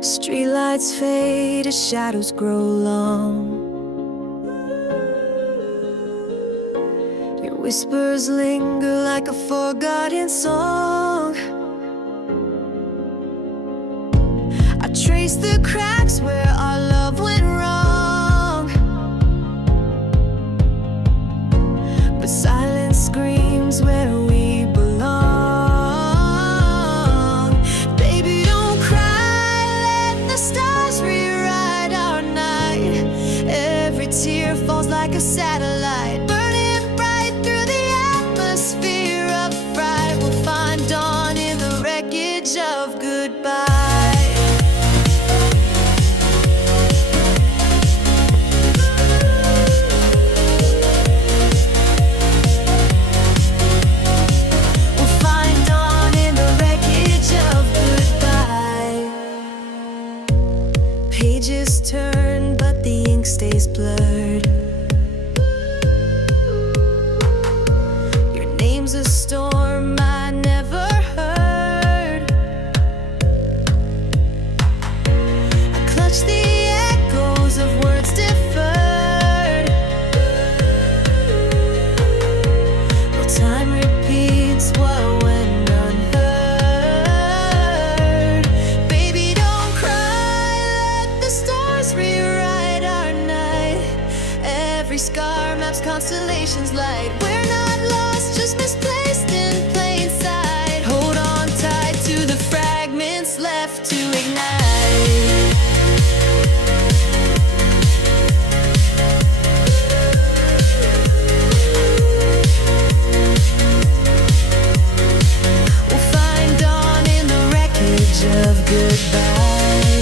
Streetlights fade as shadows grow long. Your whispers linger like a forgotten song. I trace the cracks where our love went wrong, but silence screams where we belong. Baby, don't cry, let the stars rewrite our night. Every tear falls like a satellite, burning bright through the atmosphere of fright. We'll find dawn in the wreckage of goodbye. Pages turn, but the ink stays blurred. Your name's a storm I never heard. I clutch the echoes of words deferred. Well, time repeats what went unheard. Baby, don't cry, the stars rewrite our night. Every scar maps constellations light. We're not lost, just misplaced in plain sight. Hold on tight to the fragments left to ignite. We'll find dawn in the wreckage of goodbye.